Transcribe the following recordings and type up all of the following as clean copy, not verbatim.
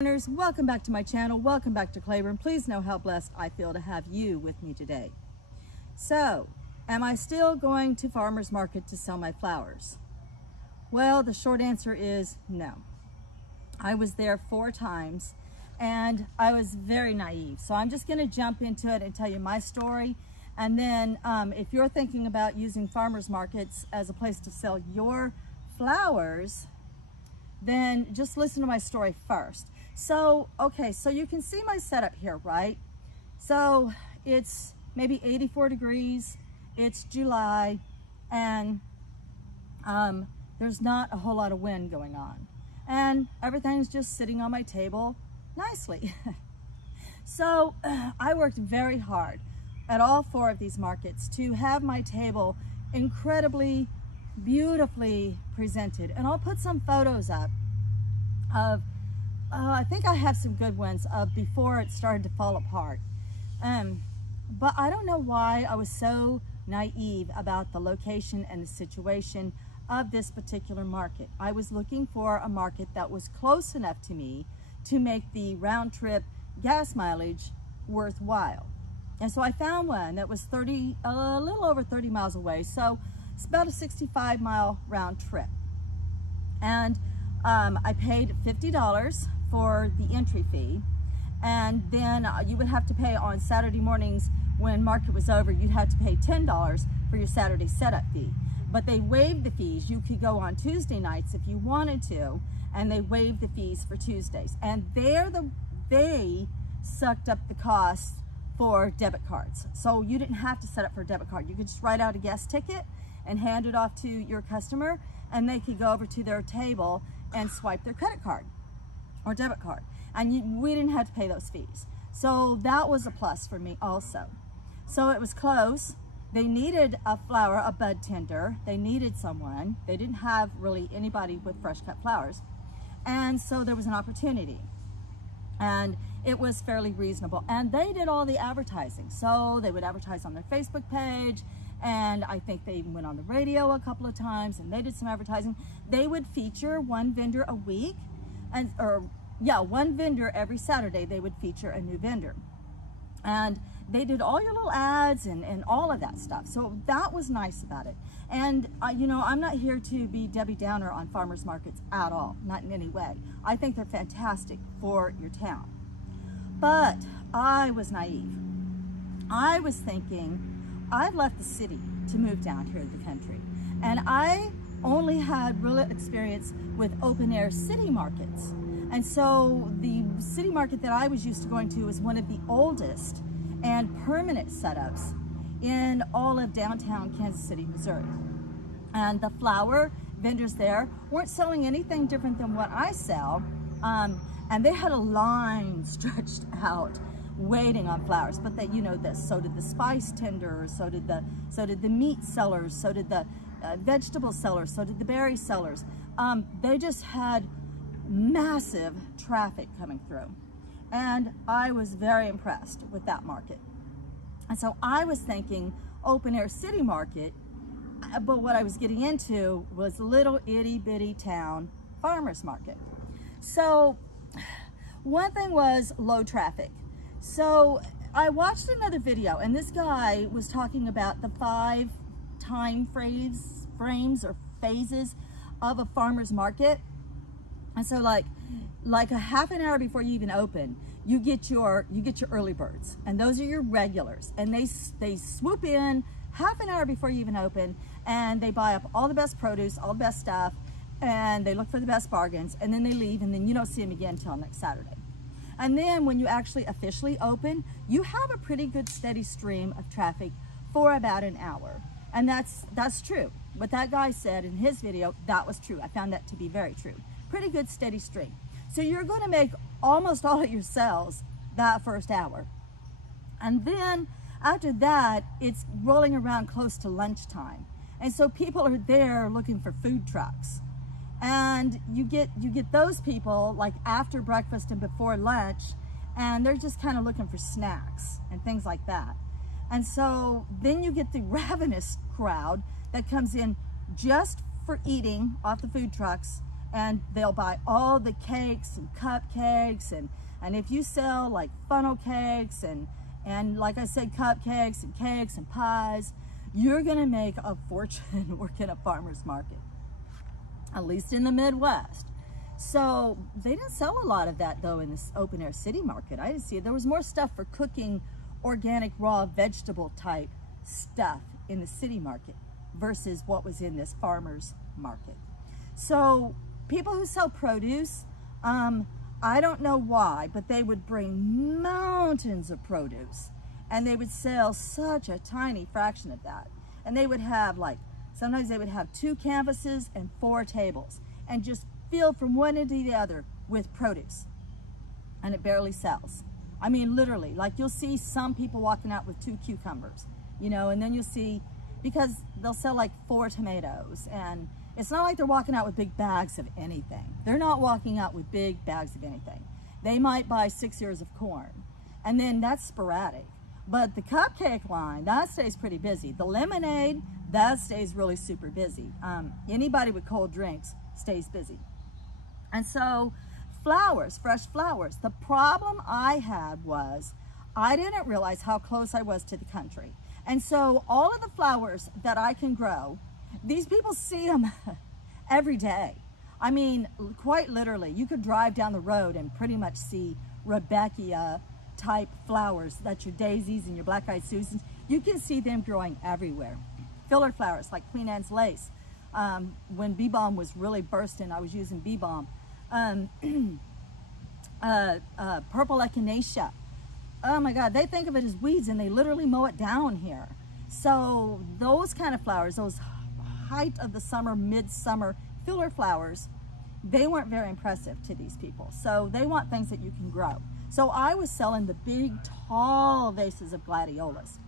Welcome back to my channel. Welcome back to Claiborne. Please know how blessed I feel to have you with me today. So, am I still going to farmers market to sell my flowers? Well, the short answer is no. I was there 4 times and I was very naive. So I'm just going to jump into it and tell you my story. And then if you're thinking about using farmers markets as a place to sell your flowers, then just listen to my story first. So, okay, so you can see my setup here, right? So it's maybe 84 degrees, it's July, and there's not a whole lot of wind going on. And everything's just sitting on my table nicely. So I worked very hard at all 4 of these markets to have my table incredibly, beautifully presented. And I'll put some photos up of I think I have some good ones of before it started to fall apart. But I don't know why I was so naive about the location and the situation of this particular market. I was looking for a market that was close enough to me to make the round trip gas mileage worthwhile. And so I found one that was a little over 30 miles away. So it's about a 65-mile round trip. And I paid $50 for the entry fee, and then you would have to pay on Saturday mornings when market was over. You'd have to pay $10 for your Saturday setup fee, but they waived the fees. You could go on Tuesday nights if you wanted to, and they waived the fees for Tuesdays. And they sucked up the costs for debit cards, so you didn't have to set up for a debit card. You could just write out a guest ticket and hand it off to your customer, and they could go over to their table and swipe their credit card or debit card, and we didn't have to pay those fees. So that was a plus for me also. So it was close. They needed a flower, a bud tender. They needed someone. They didn't have really anybody with fresh cut flowers, and so there was an opportunity, and it was fairly reasonable. And they did all the advertising. So they would advertise on their Facebook page, and I think they even went on the radio a couple of times, and they did some advertising. They would feature one vendor a week, one vendor every Saturday. They would feature a new vendor, and they did all your little ads and all of that stuff. So that was nice about it. And you know, I'm not here to be Debbie Downer on farmers markets at all, not in any way. I think they're fantastic for your town. But I was naive. I was thinking, I've left the city to move down here to the country, and I only had real experience with open air city markets. And so the city market that I was used to going to was one of the oldest and permanent setups in all of downtown Kansas City, Missouri. And the flower vendors there weren't selling anything different than what I sell, and they had a line stretched out waiting on flowers. But you know this, so did the spice tenders, so did the meat sellers, so did the vegetable sellers, so did the berry sellers. They just had massive traffic coming through, and I was very impressed with that market. And so I was thinking open air city market, but what I was getting into was little itty bitty town farmers market. So one thing was low traffic. So I watched another video, and this guy was talking about the 5 time frames or phases of a farmer's market. And so like a half an hour before you even open, you get your early birds, and those are your regulars, and they swoop in half an hour before you even open, and they buy up all the best produce, all the best stuff, and they look for the best bargains, and then they leave, and then you don't see them again until next Saturday. And then when you actually officially open, you have a pretty good steady stream of traffic for about an hour. And that's true. What that guy said in his video, that was true. I found that to be very true. Pretty good steady stream. So you're going to make almost all of your sales that first hour. And then after that, it's rolling around close to lunchtime. And so people are there looking for food trucks. And you get those people like after breakfast and before lunch, and they're just kind of looking for snacks and things like that. And so then you get the ravenous crowd that comes in just for eating off the food trucks and they'll buy all the cakes and cupcakes, and if you sell like funnel cakes and like I said, cupcakes and cakes and pies, you're gonna make a fortune working a farmer's market, at least in the Midwest. So they didn't sell a lot of that though in this open air city market. I didn't see it. There was more stuff for cooking organic raw vegetable type stuff in the city market versus what was in this farmer's market. So people who sell produce, I don't know why, but they would bring mountains of produce and they would sell such a tiny fraction of that. And they would have like, sometimes they would have 2 canvases and 4 tables and just filled from one end to the other with produce. And it barely sells. I mean, literally, like you'll see some people walking out with 2 cucumbers, you know, and then you'll see, because they'll sell like 4 tomatoes, and it's not like they're walking out with big bags of anything. They're not walking out with big bags of anything. They might buy 6 ears of corn, and then that's sporadic. But the cupcake line, that stays pretty busy. The lemonade, that stays really super busy. Anybody with cold drinks stays busy. And so flowers, fresh flowers. The problem I had was I didn't realize how close I was to the country. And so all of the flowers that I can grow, these people see them every day. I mean, quite literally, you could drive down the road and pretty much see Rebecca type flowers. That's your daisies and your black-eyed Susans. You can see them growing everywhere. Filler flowers like Queen Anne's lace. When bee balm was really bursting, I was using bee balm. Purple echinacea. Oh my God, they think of it as weeds and they literally mow it down here. So those kind of flowers, those height of the summer, midsummer filler flowers, they weren't very impressive to these people. So they want things that you can grow. So I was selling the big, tall vases of gladiolus.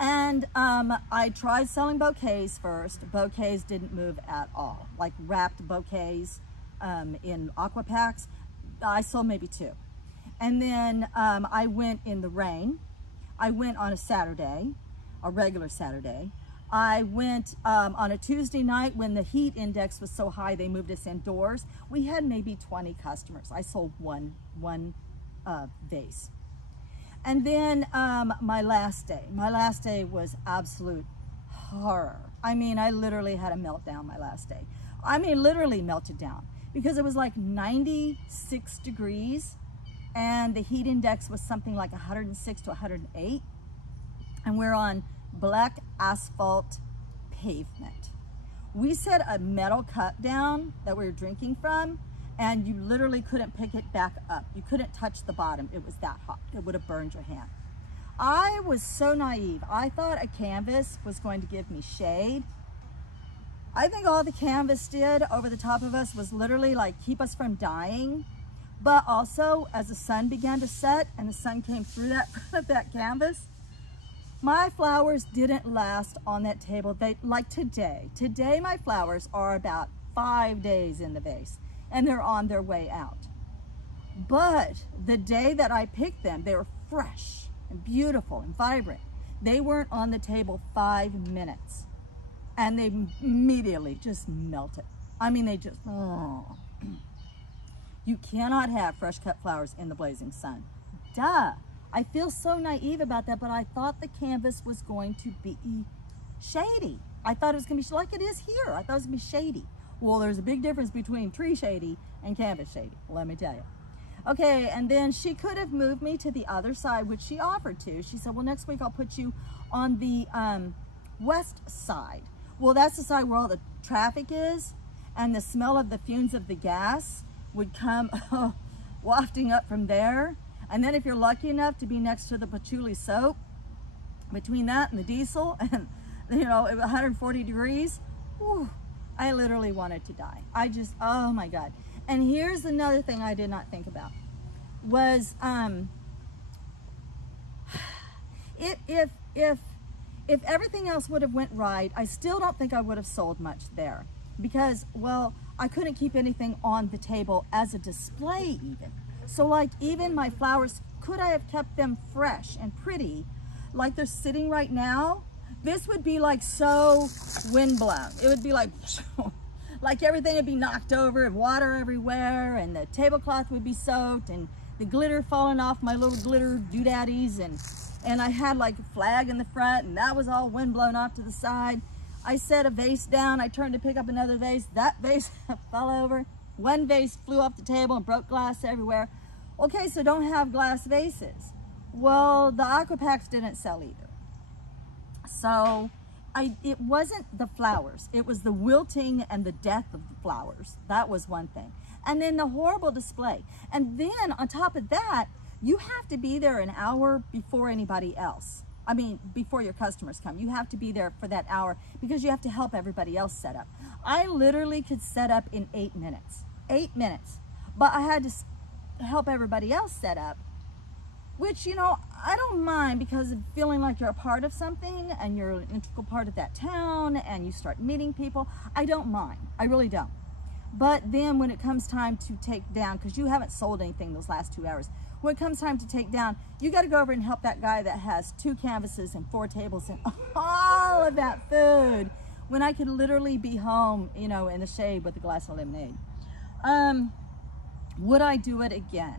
And I tried selling bouquets first. Bouquets didn't move at all. Like wrapped bouquets in aqua packs, I sold maybe 2. And then I went in the rain. I went on a Saturday, a regular Saturday. I went on a Tuesday night when the heat index was so high they moved us indoors. We had maybe 20 customers. I sold one vase. And then my last day was absolute horror. I mean, I literally had a meltdown my last day. I mean, literally melted down because it was like 96 degrees and the heat index was something like 106 to 108. And we're on black asphalt pavement. We set a metal cup down that we were drinking from, and you literally couldn't pick it back up. You couldn't touch the bottom. It was that hot. It would have burned your hand. I was so naive. I thought a canvas was going to give me shade. I think all the canvas did over the top of us was literally like keep us from dying. But also, as the sun began to set and the sun came through that front of that canvas, my flowers didn't last on that table. Like today. Today, my flowers are about 5 days in the vase, and they're on their way out. But the day that I picked them, they were fresh and beautiful and vibrant. They weren't on the table 5 minutes, and they immediately just melted. I mean, they just, oh. You cannot have fresh cut flowers in the blazing sun. Duh. I feel so naive about that, but I thought the canvas was going to be shady. I thought it was going to be like it is here. I thought it was going to be shady. Well, there's a big difference between tree shady and canvas shady, let me tell you. Okay, and then she could have moved me to the other side, which she offered to. She said, well, next week I'll put you on the west side. Well, that's the side where all the traffic is, and the smell of the fumes of the gas would come wafting up from there. And then if you're lucky enough to be next to the patchouli soap, between that and the diesel, and you know, 140 degrees, whew, I literally wanted to die. I just, oh my God. And here's another thing I did not think about, was if everything else would have went right, I still don't think I would have sold much there. Because, well, I couldn't keep anything on the table as a display even. So like even my flowers, could I have kept them fresh and pretty like they're sitting right now? This would be like so windblown. It would be like, like everything would be knocked over and water everywhere, and the tablecloth would be soaked, and the glitter falling off my little glitter doodaddies, and I had like a flag in the front, and that was all wind blown off to the side. I set a vase down, I turned to pick up another vase, that vase fell over. One vase flew off the table and broke glass everywhere. Okay, so don't have glass vases. Well, the Aquapacks didn't sell either. So it wasn't the flowers, it was the wilting and the death of the flowers. That was one thing. And then the horrible display. And then on top of that, you have to be there an hour before anybody else. I mean, before your customers come. You have to be there for that hour because you have to help everybody else set up. I literally could set up in 8 minutes. 8 minutes. But I had to help everybody else set up, which, you know, I don't mind because of feeling like you're a part of something and you're an integral part of that town and you start meeting people. I don't mind. I really don't. But then when it comes time to take down, because you haven't sold anything those last 2 hours, when it comes time to take down, you got to go over and help that guy that has 2 canvases and 4 tables and all of that food, when I could literally be home, you know, in the shade with a glass of lemonade. Would I do it again?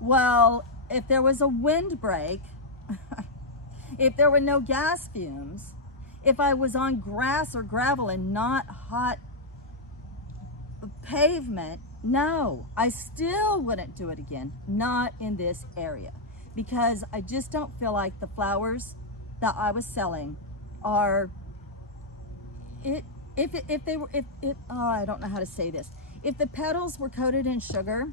Well, if there was a windbreak, if there were no gas fumes, if I was on grass or gravel and not hot pavement, no, I still wouldn't do it again. Not in this area, because I just don't feel like the flowers that I was selling are I don't know how to say this. If the petals were coated in sugar,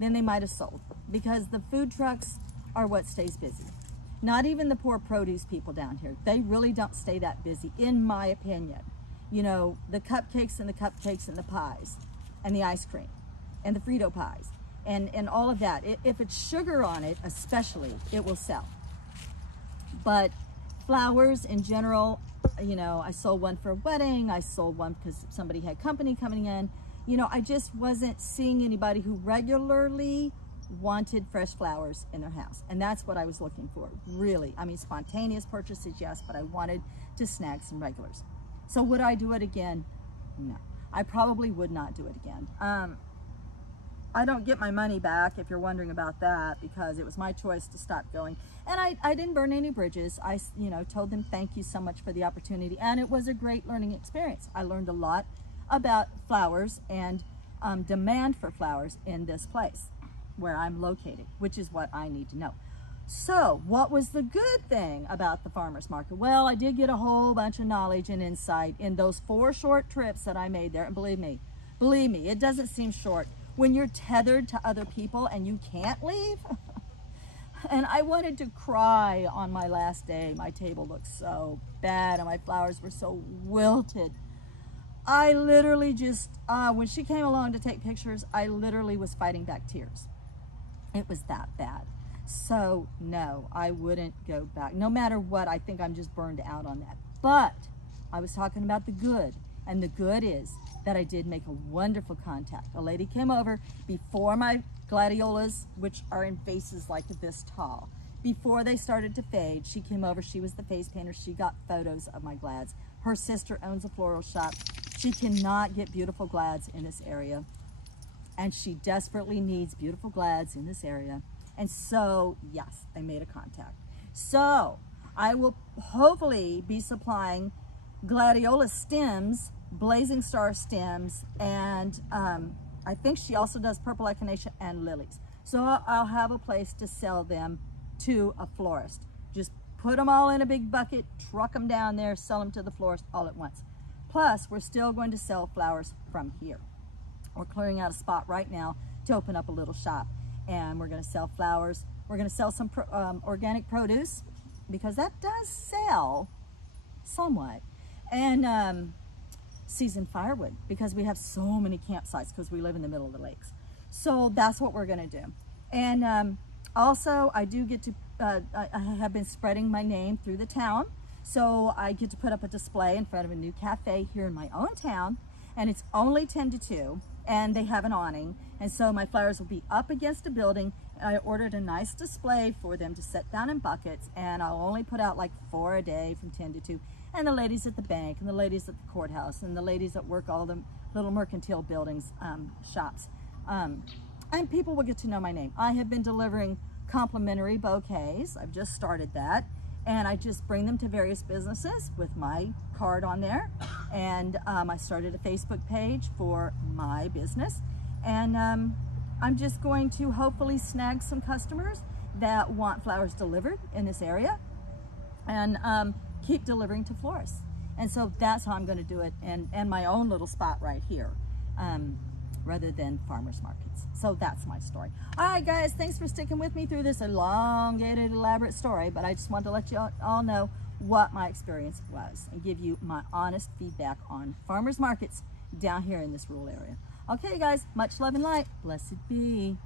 then they might have sold, because the food trucks are what stays busy. Not even the poor produce people down here. They really don't stay that busy, in my opinion. You know, the cupcakes and the pies and the ice cream and the Frito pies and all of that. If it's sugar on it, especially, it will sell. But flowers in general, you know, I sold one for a wedding. I sold one because somebody had company coming in. You know, I just wasn't seeing anybody who regularly wanted fresh flowers in their house. And that's what I was looking for, really. I mean, spontaneous purchases, yes, but I wanted to snag some regulars. So would I do it again? No, I probably would not do it again. I don't get my money back, if you're wondering about that, because it was my choice to stop going. And I didn't burn any bridges. I, you know, told them thank you so much for the opportunity. And it was a great learning experience. I learned a lot about flowers and demand for flowers in this place where I'm located, which is what I need to know. So what was the good thing about the farmer's market? Well, I did get a whole bunch of knowledge and insight in those 4 short trips that I made there. And believe me, it doesn't seem short when you're tethered to other people and you can't leave. And I wanted to cry on my last day. My table looked so bad and my flowers were so wilted. I literally just, when she came along to take pictures, I literally was fighting back tears. It was that bad. So no, I wouldn't go back. No matter what, I think I'm just burned out on that. But I was talking about the good. And the good is that I did make a wonderful contact. A lady came over before my gladiolas, which are in vases like this tall. Before they started to fade, she came over. She was the face painter. She got photos of my glads. Her sister owns a floral shop. She cannot get beautiful glads in this area. And she desperately needs beautiful glads in this area. And so, yes, I made a contact. So I will hopefully be supplying gladiola stems, blazing star stems, and I think she also does purple echinacea and lilies. So I'll have a place to sell them to a florist. Just put them all in a big bucket, truck them down there, sell them to the florist all at once. Plus, we're still going to sell flowers from here. We're clearing out a spot right now to open up a little shop, and we're going to sell flowers. We're going to sell some organic produce, because that does sell somewhat, and seasoned firewood, because we have so many campsites because we live in the middle of the lakes. So that's what we're going to do. And also, I do get to, I have been spreading my name through the town. So I get to put up a display in front of a new cafe here in my own town, and it's only 10 to 2. and they have an awning. And so my flowers will be up against a building. I ordered a nice display for them to set down in buckets, and I'll only put out like 4 a day from 10 to 2. And the ladies at the bank, and the ladies at the courthouse, and the ladies that work all the little mercantile buildings, shops. And people will get to know my name. I have been delivering complimentary bouquets. I've just started that. And I just bring them to various businesses with my card on there. And I started a Facebook page for my business. And I'm just going to hopefully snag some customers that want flowers delivered in this area, and keep delivering to florists. And so that's how I'm going to do it, and my own little spot right here, rather than farmers markets. So that's my story. All right, guys, thanks for sticking with me through this elongated, elaborate story, but I just wanted to let you all know what my experience was and give you my honest feedback on farmers markets down here in this rural area. Okay, guys, much love and light. Blessed be.